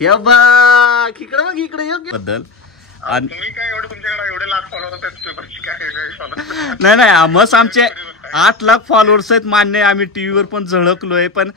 हे बघ इकडे बघ इकडे योग्य बद्दल नाही नाही मस्त आमचे 8 लाख फॉलोअर्स आहेत मान्य. आम्ही टीव्हीवर पण झळकलोय पण.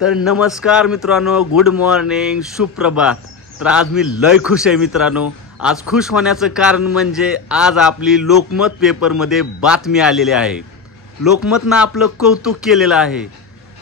तर नमस्कार मित्रांनो, गुड मॉर्निंग, सुप्रभात. तर आज मी लय खुश आहे मित्रांनो. आज खुश होण्याचं कारण म्हणजे आज आपली लोकमत पेपरमध्ये बातमी आलेली आहे. लोकमतनं आपलं कौतुक केलेलं आहे.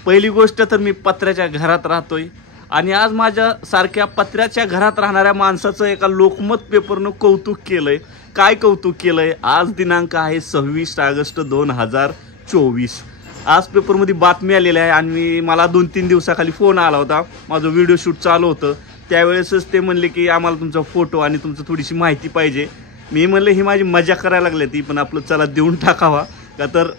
पहिली गोष्ट तर मी पत्र्याच्या घरात राहतोय आणि आज माझ्या सारख्या पत्र्याच्या घरात राहणाऱ्या माणसाचं एका लोकमत पेपरनं कौतुक केलंय. काय कौतुक केलंय? आज दिनांक आहे 26 ऑगस्ट 2024. आज पेपरमध्ये बातमी आलेली आहे आणि मला 2-3 दिवसाखाली फोन आला होता. माझं व्हिडिओ शूट चालू होतं त्यावेळेसच ते म्हणले की आम्हाला तुमचा फोटो आणि तुमचं थोडीशी माहिती पाहिजे. मी म्हणलं ही माझी मजा करायला लागली ती, पण आपलं चला देऊन टाकावा का. तर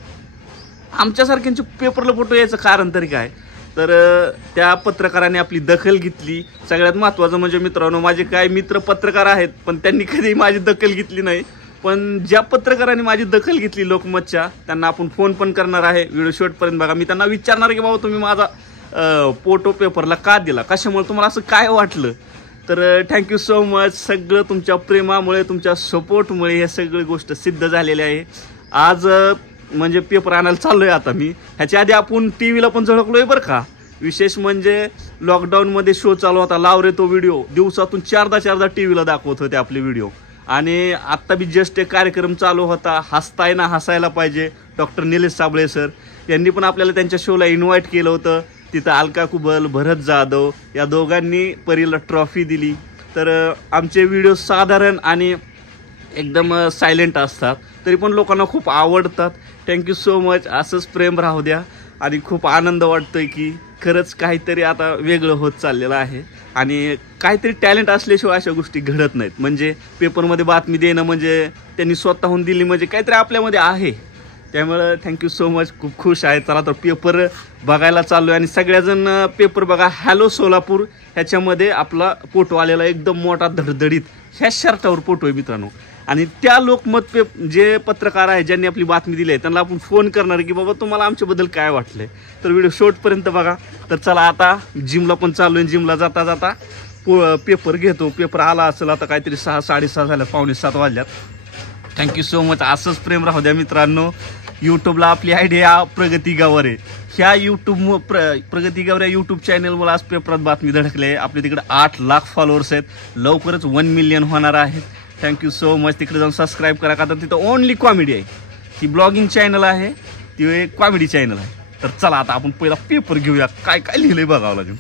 आमच्यासारख्यांचे पेपरला फोटो यायचं कारण तरी काय. तर त्या पत्रकाराने आपली दखल घेतली. सगळ्यात महत्त्वाचं म्हणजे मित्रांनो, माझे काय मित्र पत्रकार आहेत पण त्यांनी कधी माझी दखल घेतली नाही. पण ज्या पत्रकारांनी माझी दखल घेतली लोकमतच्या, त्यांना आपण फोन पण करणार आहे. व्हिडिओ शेवटपर्यंत बघा. मी त्यांना विचारणार की बाबा तुम्ही माझा फोटो पेपरला का दिला, कशामुळे, तुम्हाला असं काय वाटलं. तर थँक्यू सो मच. सगळं तुमच्या प्रेमामुळे, तुमच्या सपोर्टमुळे हे सगळी गोष्ट सिद्ध झालेली आहे. आज म्हणजे पेपर आणायला चाललोय आता मी. ह्याच्या आधी आपण टीव्हीला पण झळकलोय बरं का. विशेष म्हणजे लॉकडाऊनमध्ये शो चालू होता लाव रे तो व्हिडिओ. दिवसातून 4दा टीव्हीला दाखवत होते आपले व्हिडिओ. आणि आत्ता बी जस्ट एक कार्यक्रम चालू होता, हसताय ना हसायला पाहिजे, डॉक्टर निलेश साबळे सर यांनी पण आपल्याला त्यांच्या शोला इन्व्हाइट केलं होतं. तिथं अलका कुबल, भरत जाधव या दोघांनी परीला ट्रॉफी दिली. तर आमचे व्हिडिओ साधारण आणि एकदम सायलेंट असतात तरी पण लोकांना खूप आवडतात. Thank you so much. असंच प्रेम राहू द्या. आणि खूप आनंद वाटतोय की खरंच काहीतरी आता वेगळं होत चाललेलं आहे आणि काहीतरी टॅलेंट असल्याशिवाय अशा गोष्टी घडत नाहीत. म्हणजे पेपरमध्ये बातमी देणं म्हणजे त्यांनी स्वतःहून दिली म्हणजे काहीतरी आपल्यामध्ये आहे. त्यामुळं थँक्यू सो मच. खूप खुश आहे. चला तर पेपर बघायला चाललो आहे आणि सगळ्याजण पेपर बघा. हॅलो सोलापूर ह्याच्यामध्ये आपला फोटो आलेला एकदम मोठा धडधडीत ह्या शर्टावर फोटो आहे मित्रांनो. आणि त्या लोकमत जे पत्रकार आहे ज्यांनी आपली बातमी दिली आहे त्यांना आपण फोन करणार की बाबा तुम्हाला आमच्याबद्दल काय वाटलंय. तर व्हिडिओ शेवटपर्यंत बघा. तर चला आता जिमला पण चालू आहे. जिमला जाता जाता पेपर घेतो. पेपर आला असेल आता काहीतरी 6-6:30 झाल्या, 6:45 वाजल्यात. Thank you so much. असंच प्रेम राहू द्या मित्रांनो. यूट्यूबला आपली आयडी प्रगती गावरे. ह्या प्रगती गावरे यूट्यूब चॅनलवर आज पेपरात बातमी धडकले. आपल्या तिकडे 8 लाख फॉलोअर्स आहेत. लवकरच 1 मिलियन होणार आहेत. Thank you so much. तिकडे जाऊन सबस्क्राईब करा का तर तिथं ओनली कॉमेडी आहे. ही ब्लॉगिंग चॅनल आहे, ती कॉमेडी चॅनल आहे. तर चला आता आपण पहिला पेपर घेऊया. काय काय लिहिलंय बघावं लागेल.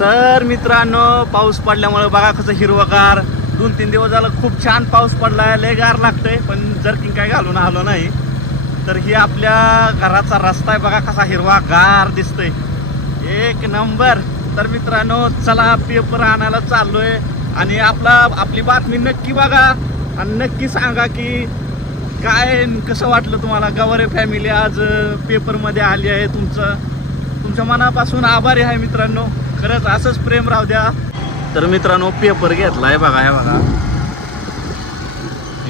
तर मित्रांनो पाऊस पडल्यामुळे बघा कसं हिरवगार. 2-3 दिवस झालं खूप छान पाऊस पडलाय. लय गार लागतंय पण जर्किंग काय घालून आलो नाही. तर ही आपल्या घराचा रस्ता आहे बघा कसा हिरवागार दिसतोय. एक नंबर. तर मित्रांनो चला पेपर आणायला चाललोय आणि आपली बातमी नक्की बघा आणि नक्की सांगा की काय कसं वाटलं तुम्हाला. गवारे फॅमिली आज पेपरमध्ये आली आहे. तुमच्या मनापासून आभारी आहे मित्रांनो. खरंच असंच प्रेम राहू द्या. तर मित्रांनो पेपर घेतलाय बघा. हे बघा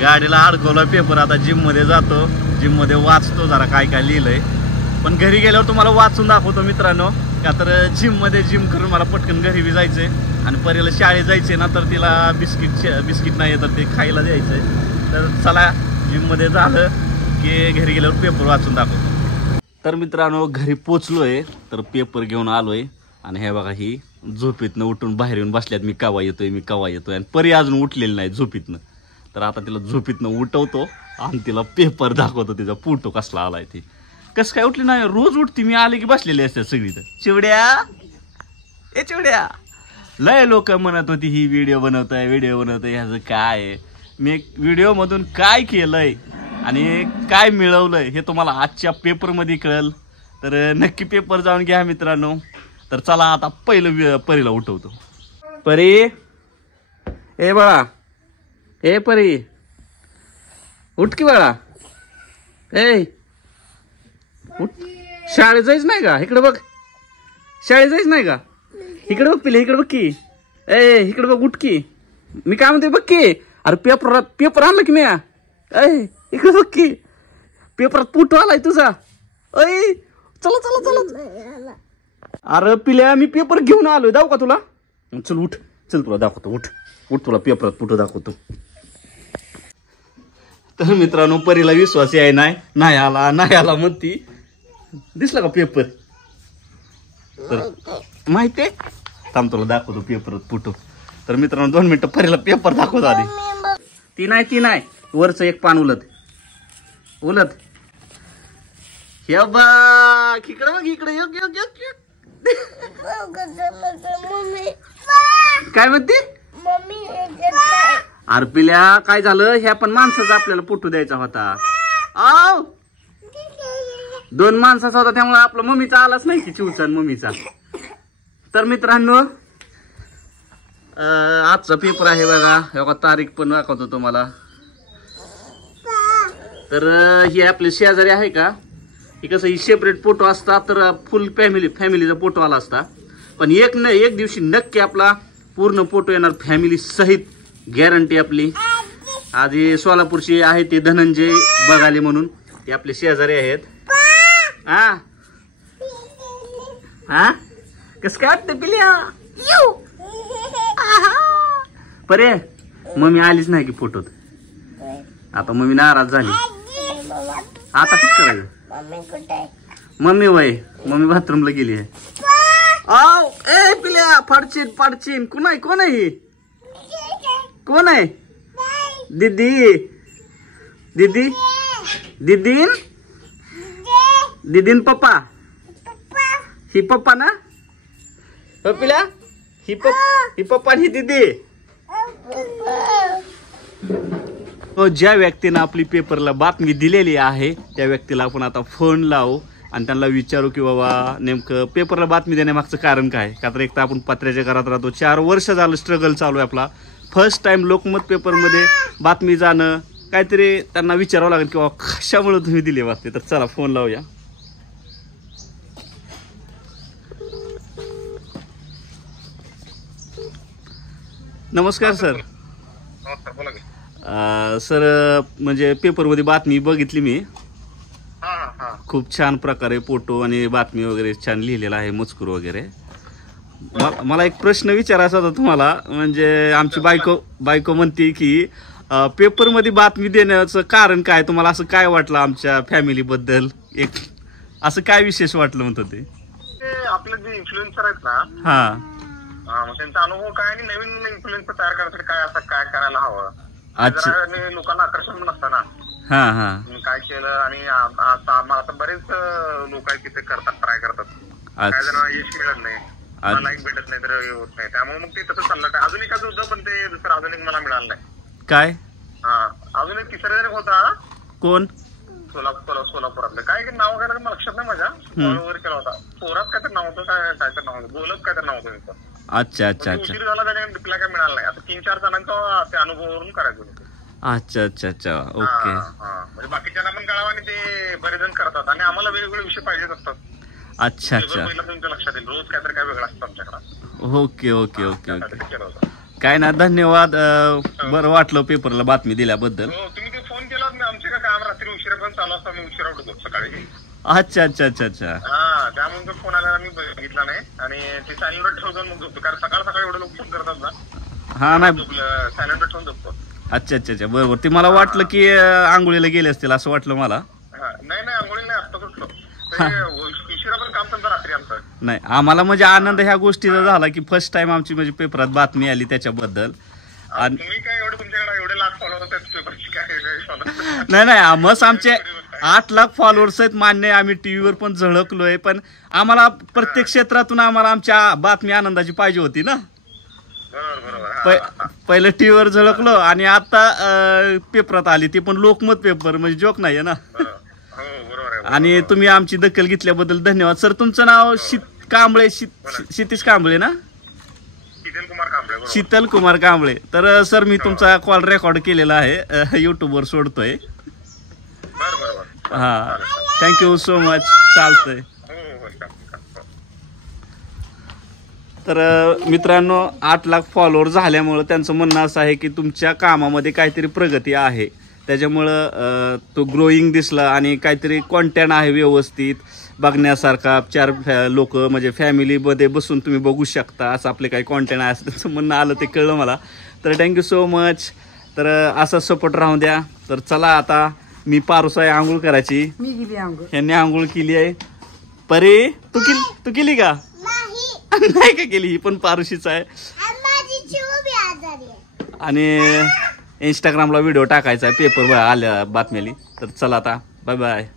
गाडीला अडकवलाय पेपर. आता जिममध्ये जातो, जिममध्ये वाचतो जरा काय काय लिहिलंय. पण घरी गेल्यावर तुम्हाला वाचून दाखवतो मित्रांनो. का तर जिम करून मला पटकन घरी बी जायचंय आणि परीला शाळेत जायचे ना, तर तिला बिस्किट नाही तर ते खायला द्यायचंय. तर चला जिममध्ये झालं की घरी गेल्यावर पेपर वाचून दाखवतो. तर मित्रांनो घरी पोचलोय. तर पेपर घेऊन आलोय आणि हे बघा ही झोपेतनं उठून बाहेर येऊन बसल्यात. मी केव्हा येतोय आणि परी अजून उठलेली नाही झोपेतनं. तर आता तिला झोपेतनं उठवतो आणि तिला पेपर दाखवतो. तिचा फोटो कसला आलाय ते. कसं काय उठली नाही, रोज उठती. मी आले की बसलेली असते सगळी. तर चिवड्या लय लोक म्हणत होती ही व्हिडिओ बनवतोय ह्याचं काय. मी व्हिडिओ मधून काय केलंय आणि काय मिळवलंय हे तुम्हाला आजच्या पेपरमध्ये कळेल. तर नक्की पेपर जाऊन घ्या मित्रांनो. तर चला आता पहिलं परीला उठवतो. परी ए बाळा, ए परी उठ की बाळा. ए उठ. शाळेत जायच नाही का? इकडे बघ. शाळेत जायच नाही का? इकडे बघ पिले, इकडे बघ की. ए इकडे बघ उठ की. मी काय म्हणते बघ की. अरे पेपर आणला की मी. इकडे बघ की पेपरात फोटो आलाय तुझा. चला चला चला अरे पिल्या मी पेपर घेऊन आलोय, जाऊ का तुला? चल उठ, चल तुला दाखवतो, उठ उठ, तुला पेपरात कुठं दाखवतो. तर मित्रांनो परीला विश्वास याय नाही आला म्हणती. दिसला का पेपर? तर माहितीये, थांब तुला दाखवतो पेपरात फोटो. तर मित्रांनो 2 मिनिटं परीला पेपर दाखवतो आधी. ती नाही वरचं एक पान उलट हे बघ इकडे बघ, इकडे काय म्हणते? अरे पिल्या काय झालं, ह्या पण माणसाचा आपल्याला फोटो द्यायचा होता. 2 माणसाचा होता, त्यामुळे आपला मम्मीचा आलाच नाही की चिवचा मम्मीचा. तर मित्रांनो आजचा पेपर आहे बघा, तारीख पण दाखवतो तुम्हाला. तर ही आपले शेजारी आहे का, हे कसं ही सेपरेट फोटो असतात, तर फुल फॅमिलीचा फोटो आला असता. पण एक दिवशी नक्की आपला पूर्ण फोटो येणार फॅमिली सहित, गॅरंटी आपली. आज हे सोलापूरचे आहे ते धनंजय बघाले म्हणून, ते आपले शेजारी आहेत. हा कसं काय वाटतं पिल्या? परे मम्मी आलीच नाही की फोटोत, आता मम्मी नाराज झाली. आता कसं करायचं? मम्मी वय मम्मी बाथरूमला गेली आहे. ए पिल्या पाडचीन कोण आहे? दीदीन पप्पा, ही पप्पा ना पिल्या, ही पप्पा ही दीदी. ज्या व्यक्तीनं आपली पेपरला बातमी दिलेली आहे त्या व्यक्तीला आपण आता फोन लावू आणि त्यांना विचारू की बाबा नेमकं पेपरला बातमी देण्यामागचं कारण काय. का तर एक तर आपण पत्र्याच्या घरात राहतो, 4 वर्ष झालं स्ट्रगल चालू आहे आपला. फर्स्ट टाइम लोकमत पेपरमध्ये बातमी जाणं, काहीतरी त्यांना विचारावं लागेल की बाबा कशामुळे तुम्ही दिली बातमी. तर चला फोन लावूया. नमस्कार सर. सर म्हणजे पेपरमध्ये बातमी बघितली मी, खूप छान प्रकारे फोटो आणि बातमी वगैरे छान लिहिलेला आहे, मजकूर वगैरे. मला एक प्रश्न विचारायचा होता तुम्हाला. म्हणजे आमची बायको म्हणते की पेपरमध्ये बातमी देण्याचं कारण काय, तुम्हाला असं काय वाटलं आमच्या फॅमिली बद्दल, एक असं काय विशेष वाटलं म्हणतो ते? आपले जे इन्फ्लुएन्सर आहेत ना, मग त्यांचा अनुभव काय आणि नवीन इन्फ्लुएन्सर तयार करण्यासाठी काय करायला हवं, लोकांना आकर्षण नसतं ना. काय केलं आणि आता बरेच लोक आहेत तिथे करतात, ट्राय करतात. काही जण यश मिळत नाही, लाईक भेटत नाही, तर होत नाही. त्यामुळे मग ते तसं चाललं. अजून एक होतं पण ते दुसरं अजून एक मला मिळालं नाही. काय? अजून एक तिसरा जण होता. कोण? सोलापुरातलं काय नाव वगैरे मला लक्षात नाही माझ्या. वगैरे केला होता. पोरात काय तर नाव होतं, काय तर नाव होतं, बोलत काय तर नाव होतं तिथं. अच्छा. उशीर झाला त्याने रिप्लाय काय मिळाला नाही. आता 3-4 जणांचा त्या अनुभवावरून करायचं होतं. अच्छा ओके. म्हणजे बाकीच्यांना पण कळावं आणि ते बरेच जण करतात आणि आम्हाला वेगवेगळे विषय पाहिजेच असतात. अच्छा तुमच्या लक्षात येईल, रोज काय तर काय वेगळं असतं आमच्याकडे. ओके. काय ना, धन्यवाद. बरं वाटलं पेपरला बातमी दिल्याबद्दल. तुम्ही ते फोन केला, आमचे काय काम रात्री उशिरा पण चालू असतं, मी उशिरा उठतो सकाळी. अच्छा. त्यामुळे तो फोन आला मी बघितला नाही आणि ते सायलेंटवर ठेवतो मग झोपतो. कारण सकाळी एवढे लोक फोन करतात ना. नाही सायलेंटवर ठेवून झोपतो. अच्छा बरोबर. ते मला वाटलं की आंघोळीला गेले असतील असं वाटलं मला. नाही आंघोळीला नाही, आत्ताच उठलो. उशिरा पण काम चालतं रात्री आमचं. नाही, आम्हाला म्हणजे आनंद ह्या गोष्टीचा झाला की फर्स्ट टाइम आमची म्हणजे पेपरात बातमी आली त्याच्याबद्दल. आणि तुम्ही काय एवढे तुमच्याकडे एवढे लाख फॉलोअर होतात पेपरची काय? नाही मस्त आमचे 8 लाख फॉलोअर्स आहेत, मान्य. आम्ही टीव्हीवर पण झळकलोय, पण आम्हाला प्रत्येक क्षेत्रातून आम्हाला आमच्या बातमी आनंदाची पाहिजे होती ना. पहिलं टीव्हीवर झळकलो आणि आता पेपरात आली, ती पण लोकमत पेपर, म्हणजे जोक नाहीये ना. आणि तुम्ही आमची दखल घेतल्याबद्दल धन्यवाद सर. तुमचं नाव क्षितिज कांबळे ना? शीतल कुमार कांबळे. तर सर मी तुमचा कॉल रेकॉर्ड केलेला आहे, युट्यूबवर सोडतोय. Thank you so much. चालतंय. तर मित्रांनो 8 लाख फॉलोअर झाल्यामुळं त्यांचं म्हणणं असं आहे की तुमच्या कामामध्ये काहीतरी प्रगती आहे, त्याच्यामुळं तो ग्रोईंग दिसला आणि काहीतरी कॉन्टेंट आहे व्यवस्थित, बघण्यासारखा 4 लोक म्हणजे फॅमिलीमध्ये बसून तुम्ही बघू शकता असं आपले काही कॉन्टेंट आहे असं त्यांचं म्हणणं आलं ते कळलं मला. तर थँक्यू सो मच. तर असा सपोर्ट राहू द्या. तर चला आता मी पारूस आहे आंघोळ करायची. मी गेली आंघोळ. ह्यांनी आंघोळ केली आहे. परे तू केली का? नाही का केली? ही पण पारुशीच आहे. आणि इंस्टाग्रामला व्हिडिओ टाकायचा आहे पेपर आल्या बातम्याली. तर चला आता बाय बाय.